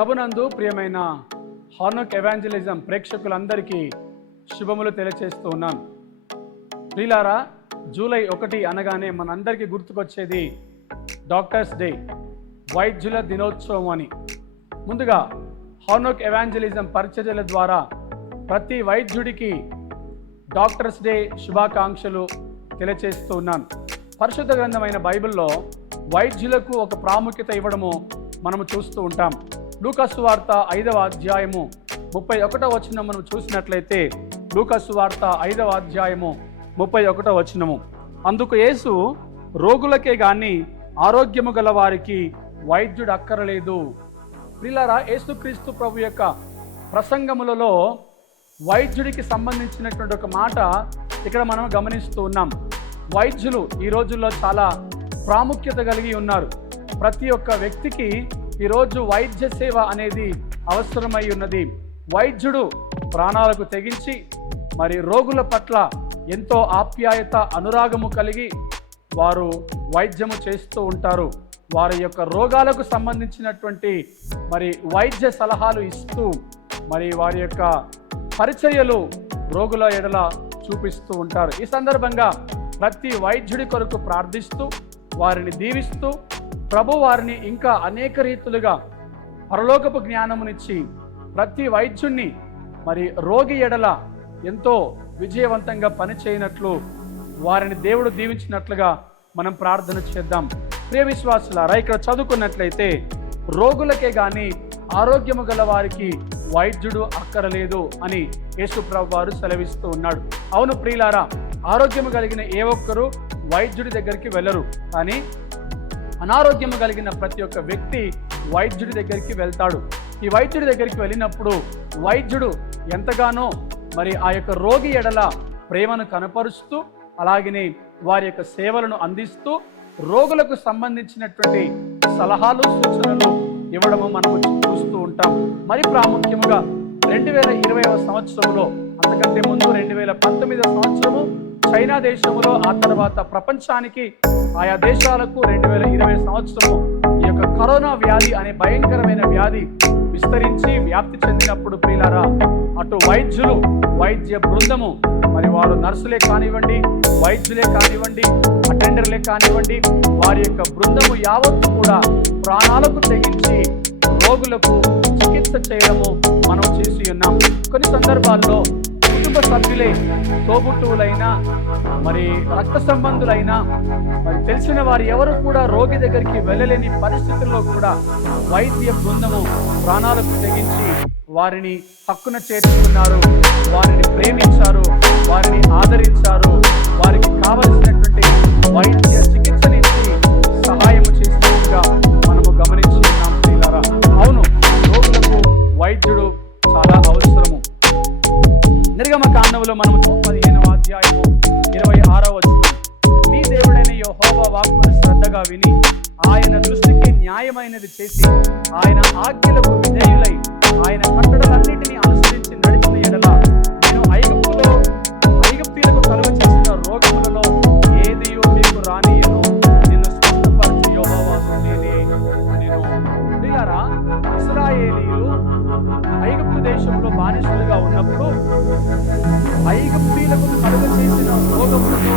ప్రభునందు ప్రియమైన హానోక్ ఎవాంజలిజం ప్రేక్షకులందరికీ శుభములు తెలియచేస్తూ ఉన్నాను. ప్రియులారా, జూలై 1 అనగానే మనందరికీ గుర్తుకొచ్చేది డాక్టర్స్ డే, వైద్యుల దినోత్సవం అని. ముందుగా హానోక్ ఎవాంజలిజం పరిచర్యల ద్వారా ప్రతి వైద్యుడికి డాక్టర్స్ డే శుభాకాంక్షలు తెలియచేస్తూ ఉన్నాను. పరిశుద్ధ గ్రంథమైన బైబిల్లో వైద్యులకు ఒక ప్రాముఖ్యత ఇవ్వడము మనము చూస్తూ ఉంటాం. లూకా సువార్త 5వ అధ్యాయము 31వ వచనం మనం చూసినట్లయితే, లూకా సువార్త 5వ అధ్యాయము 31వ వచనము, అందుకు యేసు, రోగులకే గాని ఆరోగ్యము గల వారికి వైద్యుడు అక్కరలేదు. ప్రియులారా, యేసుక్రీస్తు ప్రభు యొక్క ప్రసంగములలో వైద్యుడికి సంబంధించినటువంటి ఒక మాట ఇక్కడ మనం గమనిస్తూ ఉన్నాం. వైద్యులు ఈ రోజుల్లో చాలా ప్రాముఖ్యత కలిగి ఉన్నారు. ప్రతి ఒక్క వ్యక్తికి ఈరోజు వైద్య సేవ అనేది అవసరమై ఉన్నది. వైద్యుడు ప్రాణాలకు తెగించి మరి రోగుల పట్ల ఎంతో ఆప్యాయత, అనురాగము కలిగి వారు వైద్యము చేస్తూ ఉంటారు. వారి యొక్క రోగాలకు సంబంధించినటువంటి మరి వైద్య సలహాలు ఇస్తూ మరి వారి యొక్క పరిచర్యలు రోగుల ఎడల చూపిస్తూ ఉంటారు. ఈ సందర్భంగా ప్రతి వైద్యుడి కొరకు ప్రార్థిస్తూ వారిని దీవిస్తూ ప్రభు వారిని ఇంకా అనేక రీతులుగా పరలోకపు జ్ఞానమునిచ్చి ప్రతి వైద్యుణ్ణి మరి రోగి ఎడల ఎంతో విజయవంతంగా పనిచేయనట్లు వారిని దేవుడు దీవించినట్లుగా మనం ప్రార్థన చేద్దాం. ప్రియ విశ్వాసులారా, ఇక్కడ చదువుకున్నట్లయితే రోగులకే గాని ఆరోగ్యము గల వారికి వైద్యుడు అక్కరలేదు అని యేసు ప్రభు వారు సెలవిస్తూ ఉన్నాడు. అవును ప్రియులారా, ఆరోగ్యము కలిగిన ఏ ఒక్కరు వైద్యుడి దగ్గరికి వెళ్ళరు. కానీ అనారోగ్యము కలిగిన ప్రతి ఒక్క వ్యక్తి వైద్యుడి దగ్గరికి వెళ్తాడు. ఈ వైద్యుడి దగ్గరికి వెళ్ళినప్పుడు వైద్యుడు ఎంతగానో మరి ఆ యొక్క రోగి ఎడల ప్రేమను కనపరుస్తూ అలాగనే వారి యొక్క సేవలను అందిస్తూ రోగులకు సంబంధించినటువంటి సలహాలు, సూచనలు ఇవ్వడము మనము చూస్తూ ఉంటాం. మరి ప్రాముఖ్యముగా 2020వ సంవత్సరంలో, అంతకంటే ముందు 2019వ సంవత్సరము చైనా దేశంలో, ఆ తర్వాత ప్రపంచానికి ఆయా దేశాలకు 2020 సంవత్సరము ఈ యొక్క కరోనా వ్యాధి అనే భయంకరమైన వ్యాధి విస్తరించి వ్యాప్తి చెందినప్పుడు ప్రియులారా, అటు వైద్యులు, వైద్య బృందము మరి వారు నర్సులే కానివ్వండి, వైద్యులే కానివ్వండి, అటెండర్లే కానివ్వండి, వారి యొక్క బృందము యావత్తు కూడా ప్రాణాలకు తెగించి రోగులకు చికిత్స చేయడము మనం చేసి ఉన్నాం. కొన్ని సందర్భాల్లో కుటుంబ సభ్యులే, తోబుట్టువులైనా మరి రక్త సంబంధులైనా మరి తెలిసిన వారు ఎవరు కూడా రోగి దగ్గరికి వెళ్ళలేని పరిస్థితుల్లో కూడా వైద్య బృందము ప్రాణాలకు తెగించి వారిని హక్కున చేర్చుకున్నారు, వారిని ప్రేమించారు, వారిని ఆదరించారు, వారికి కావలసినటువంటి వైద్య చికిత్సనిచ్చి సహాయము చేసినట్టుగా మనము గమనించి ఉన్నాం ప్రియులారా. అవును, రోగులకు వైద్యుడు చాలా అవసరము. నిర్గమకాండములో మనము 15వ అధ్యాయము 26వ వచనం, మీ దేవుడైన యెహోవా వాక్కును శ్రద్ధగా విని ఆయన దృష్టికి న్యాయమైనది చేసి ఆయన ఆజ్ఞలకు విధేయులై ఆయన కట్టడలన్నిటినీ అనుసరించి నడిచిన ఎడల నేను ఐగుప్తీయులకు కలుగ చేసిన రోగములలో ఏదియో మీకు రానియను, నిన్ను స్వస్థపరచు యెహోవా నేనే అనెను. ప్రియులారా, ఇశ్రాయేలీయులు ఐగుప్తు దేశంలో బానిసలుగా ఉన్నప్పుడు ఐగుప్తీయులకు కలుగ చేసిన రోగములలో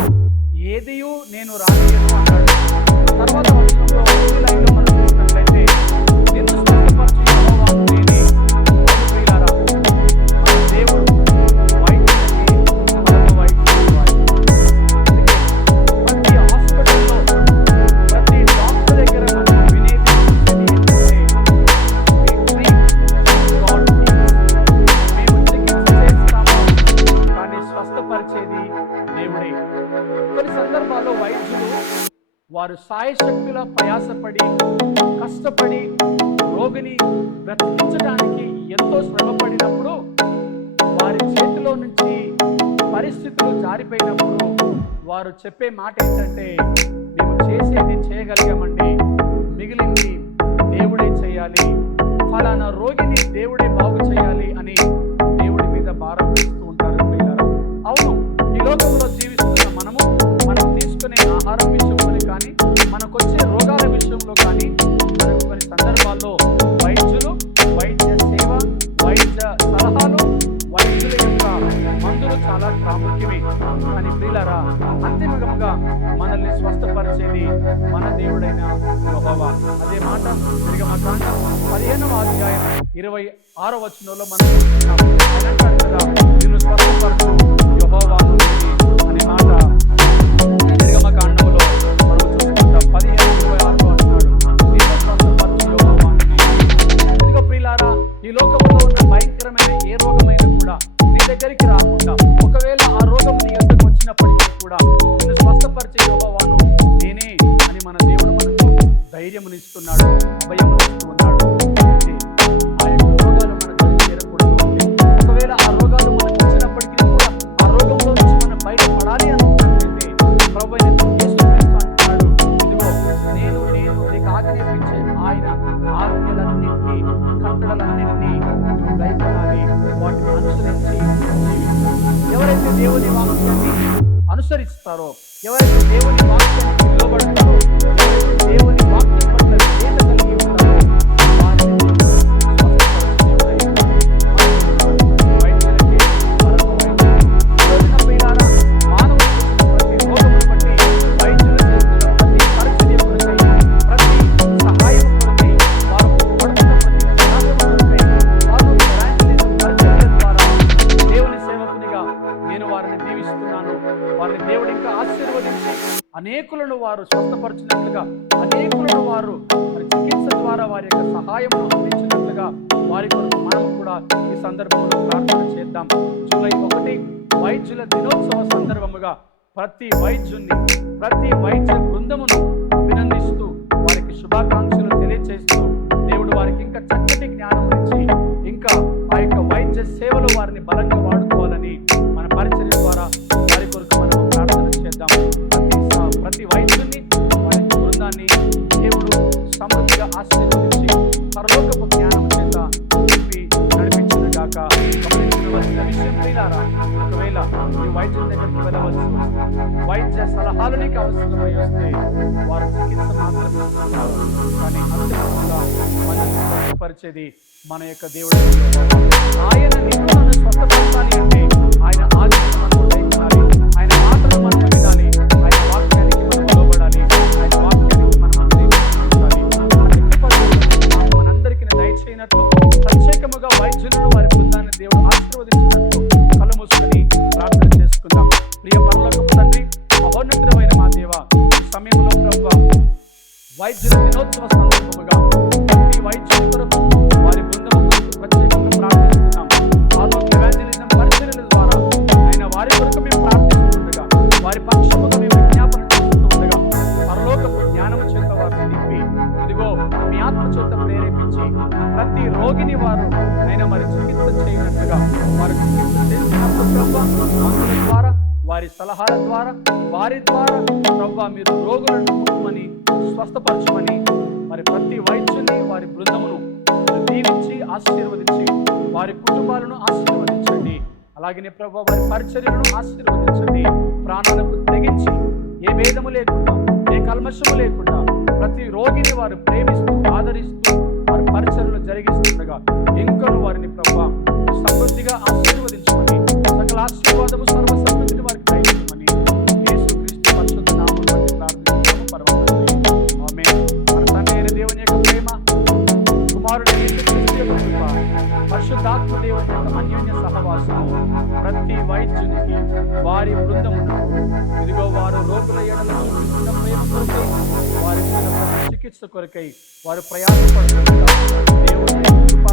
ఏదియూ నేను రానియను అన్నాడు. తర్వాత వచనంలో లైన్లో మనం చూసినట్లయితే నిన్ను స్వస్థపరచు యెహోవా నేనే. ప్రియులారా, మన దేవుడు వైద్యుడికి పరమ వైద్యుడు. ప్రతి హాస్పిటల్లో, ప్రతి డాక్టర్ దగ్గర మనం వినేది ఏంటంటే, మేము చికిత్స చేస్తాము కానీ స్వస్థపరిచేది దేవుడే. కొన్ని సందర్భాల్లో వైద్యులు వారు సాయశక్తుల ప్రయాసపడి కష్టపడి రోగిని బ్రతికించడానికి ఎంతో శ్రమపడినప్పుడు వారి చేతిలో నుంచి పరిస్థితులు జారిపోయినప్పుడు వారు చెప్పే మాట ఏంటంటే, మేము చేసేది చేయగలిగామండి, మిగిలింది దేవుడే చేయాలి, ఫలానా రోగిని దేవుడే బాగు చేయాలి అని దేవుడి మీద భారం వేస్తూ ఉంటారు ప్రియులారా. అవును, ఈ లోకంలో జీవిస్తున్న మనం తీసుకునే ఆహారం విషయంలో కానీ, మనకొచ్చే రోగాల విషయంలో కానీ మనకు కొన్ని సందర్భాల్లో వైద్యులు నిర్గమకాండం 15వ అధ్యాయం 26వ వచనంలో మనం చూస్తున్నాం. ఆయన అంటాడు కదా, నిన్ను స్వస్థపరచు యెహోవాను నేనే అనే మాట నిర్గమకాండంలో మనం చూసుకుంటాం. 15:26 అంటున్నాడు, నిన్ను స్వస్థపరచు యెహోవాను నేనే. ఇదిగో ప్రియులారా, ఈ లోకంలో ఉన్న భయంకరమైన ఏ రోగమైనా కూడా నీ దగ్గరికి రాకుండా, ఒకవేళ ఆ రోగం నీ యొద్దకు వచ్చినప్పటికీ కూడా నిన్ను స్వస్థపరిచే యెహోవాను నేనే అని మన దేవుడు మనకు ధైర్యమునిస్తున్నాడు, అభయమునిస్తూ ఉన్నాడు. ఆ యొక్క రోగాలు మన దగ్గరికి చేరకూడదు. ఒకవేళ ఆ రోగాలు మనకు వచ్చినప్పటికీ కూడా ఆ రోగంలో నుంచి మనం బయటపడాలి అనుకున్నట్లయితే ప్రభువైన యేసుక్రీస్తు అంటున్నాడు, ఇదిగో నేను నీకు ఆజ్ఞాపించే ఆయన ఆజ్ఞలన్నింటినీ, కట్టడలన్నింటినీ నువ్వు గైకొనాలి, వాటిని అనుసరించి జీవించాలి. ఎవరైతే దేవుని వాక్యాన్ని అనుసరిస్తారో, ఎవరైతే దేవుని వాక్యాన్ని నిలబడతారో, ఎవరైతే దేవుని వాక్యం పట్ల విధేయత కలిగి ఉంటారో వారిని అనేకులను వారు స్వస్థపరిచినట్లుగా, అనేకులను వారు చికిత్స ద్వారా వారి యొక్క సహాయమును అందించినట్లుగా వారి కొరకు మనం కూడా ఈ సందర్భంలో ప్రార్థన చేద్దాం. జూలై 1 వైద్యుల దినోత్సవ సందర్భముగా ప్రతి వైద్య బృందమును అభినందిస్తూ వారికి శుభాకాంక్షలు తెలియజేస్తూ దేవుడు వారికి ఇంకా చక్కటి జ్ఞానం ఇచ్చి ఇంకా ఆ యొక్క వైద్య సేవలో వారిని బలంగా వాడుకోవాలని మన పరిచర్య ద్వారా వారి కొరకు మనం ప్రార్థన చేద్దాం. ప్రతి వైద్యుని వారి బృందాన్ని దేవుడు సమృద్ధిగా ఆశీర్వదించి పరలోకపు జ్ఞానం చేత నింపి నడిపించిన గాక. గమనించవలసిన విషయం ప్రియులారా, ఒకవేళ ఈ వైద్యుల దగ్గరికి వెళ్ళవలసి వస్తే, వైద్య సలహాలు నీకు అవసరమై వస్తే వారు చికిత్స మాత్రమే ఇస్తున్నారు, కానీ అంతిమంగా మనల్ని స్వస్థపరిచేది మన యొక్క దేవుడు. ఆయన నిన్ను నన్ను స్వస్థపరచాలి అంటే ఆయన ఆజ్ఞను మనం గైకొనాలి, ఆయన మాటలు మనం వినాలి, ఆయన వాక్యానికి మనం లోబడాలి, ఆయన వాక్యానికి మనం అందించాలి. మనందరికీ దయచేయనట్లు ప్రత్యేకముగా వైద్యులను వారి బృందాన్ని దేవుడు ఆశీర్వదించినట్లు కళ్ళు మూసుకొని ప్రార్థన చేసుకుందాం. ప్రియ పరలోకపు తండ్రి, మహోన్నతమైన మా దేవ, ఈ సమయంలో ప్రభువా వైద్యుల దినోత్సవ సందర్భముగా ప్రతి వైద్యుల కొరకు వారి బృందం కొరకు ప్రత్యేకంగా ప్రార్థిస్తున్నాం. ఆరోగ్య ఎవాంజలిజం పరిచర్యల ద్వారా ఆయన వారి కొరకు మేము ప్రార్థిస్తుండగా, వారి పక్షముగా మేము విజ్ఞాపన చేస్తూ ఉండగా పరలోకపు జ్ఞానము చేత వారిని నింపి, ఇదిగో మీ ఆత్మ చేత ప్రేరేపించి ప్రతి రోగిని వారు అయినా మరి చికిత్స చేయనట్టుగా వారు చికిత్స చేసినప్పుడు ప్రభువా మందుల ద్వారా, వారి సలహాల ద్వారా, వారి ద్వారా ప్రభువా మీరు రోగులను ముట్టుమని స్వస్థపరచమని మరి ప్రతి వైద్యుని వారి బృందమును దీవించి ఆశీర్వదించి వారి కుటుంబాలను ఆశీర్వదించండి. అలాగనే ప్రభువా వారి పరిచర్యలను ఆశీర్వదించండి. ప్రాణాలకు తెగించి ఏ భేదము లేకుండా, ఏ కల్మషము లేకుండా ప్రతి రోగిని వారు ప్రేమిస్తూ ఆదరిస్తూ వారి పరిచర్యలు జరిగిస్తుండగా ఇంకొను వారిని ప్రభువా సమృద్ధిగా ఆశీర్వదించమని, సకల ఆశీర్వాదము సర్వ సమృద్ధిని వారికి దయచేయమని యేసుక్రీస్తు పరిశుద్ధ నామములో బట్టి ప్రార్థిస్తున్నాము పరమతండ్రి. ఆమేన్. మన తండ్రి అయిన దేవుని యొక్క ప్రేమ, కుమారుడైన యేసుక్రీస్తు యొక్క కృప, పరిశుద్ధాత్మ దేవుని యొక్క అన్యోన్య సహవాసము ప్రతి వైద్యునికి వారి బృందమునకు, ఇదిగో వారు రోగుల ఎడల చూపిస్తున్న ప్రేమ కొరకై, వారి చికిత్స కొరకై వారు ప్రయాసపడుతున్నారు. దేవుని కృప